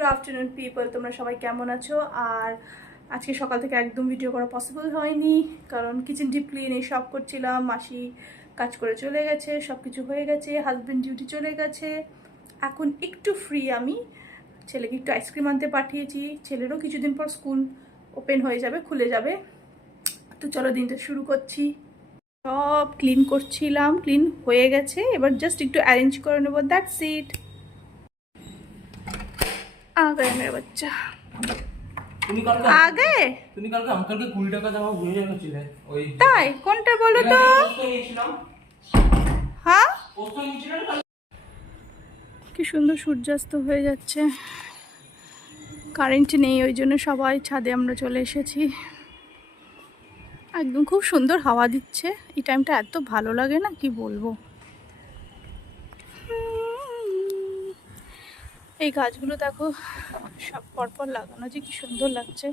Good afternoon people, তোমরা সবাই কেমন আছো? আর আজকে সকাল থেকে একদম ভিডিও করা পসিবল হয়নি, কারণ কিচেন ডিপ ক্লিন এই সব করছিলাম। মাসি কাজ করে চলে গেছে, সব কিছু হয়ে গেছে, হাজব্যান্ড ডিউটি চলে গেছে। এখন একটু ফ্রি আমি। ছেলেকে একটু আইসক্রিম আনতে পাঠিয়েছি, ছেলেরও কিছুদিন পর স্কুল ওপেন হয়ে যাবে, খুলে যাবে। তো চলো দিনটা শুরু করছি। সব ক্লিন করছিলাম, ক্লিন হয়ে গেছে, এবার জাস্ট একটু অ্যারেঞ্জ করে নেবো, দ্যাটস ইট। আগে মেরে বাচ্চা আগে তুমি কালকে আঙ্কেলকে 20 টাকা দেওয়া ভুলে গেছিলে। ওই তাই কোনটা বলো তো? হ্যাঁ, কি সুন্দর সূর্যাস্ত হয়ে যাচ্ছে। কারেন্ট নেই, ওই জন্য সবাই ছাদে আমরা চলে এসেছি। একদম খুব সুন্দর হাওয়া দিচ্ছে, এই টাইমটা এত ভালো লাগে না, কি বলবো। এই গাছগুলো দেখো সব পরপর লাগানো, যে কি সুন্দর লাগছে।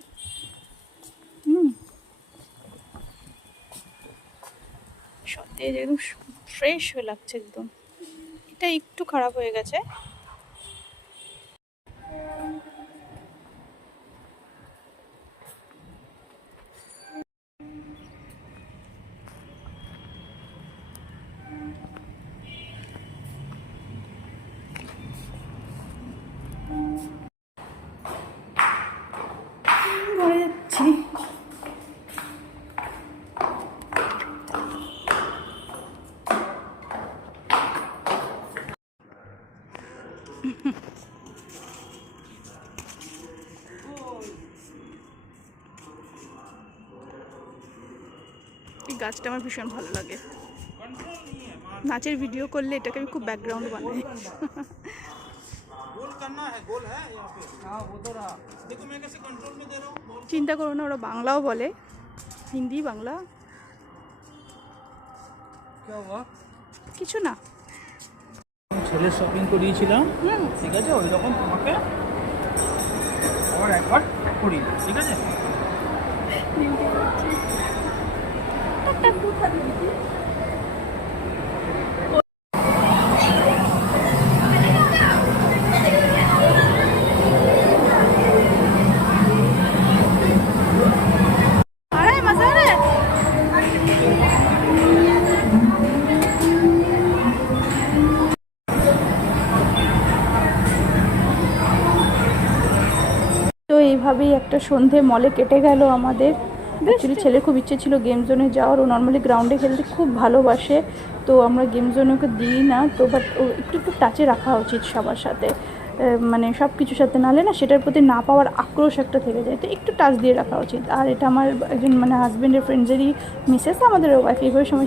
সতেজ, একদম ফ্রেশ হয়ে লাগছে একদম। এটা একটু খারাপ হয়ে গেছে। মরে যাচ্ছি। এই গাছটা আমার ভীষণ ভালো লাগে। নাচের ভিডিও করলে এটাকে আমি খুব ব্যাকগ্রাউন্ড বানাই। চিন্তা করো না, ওরা বাংলাও বলে, হিন্দি বাংলা কিছু না। ছেলের শপিং করিয়েছিলাম, ঠিক আছে, ওই রকম তোমাকে আবার একবার করি, ঠিক আছে। তো এইভাবেই একটা সন্ধে মলে কেটে গেল আমাদের। অ্যাকচুয়ালি ছেলের খুব ইচ্ছে ছিল গেম জোনে যাওয়ার, ও নর্মালি গ্রাউন্ডে খেলতে খুব ভালোবাসে, তো আমরা গেম জোনে ওকে দিই না। তো বাট ও একটু একটু টাচে রাখা উচিত সবার সাথে, মানে সব কিছুর সাথে, নাহলে না সেটার প্রতি না পাওয়ার আক্রোশ একটা থেকে যায়, তো একটু টাচ দিয়ে রাখা উচিত। আর এটা আমার একজন মানে হাজব্যান্ডের ফ্রেন্ডসেরই মিসেস, আমাদের ওয়াইফ, এইভাবে সময়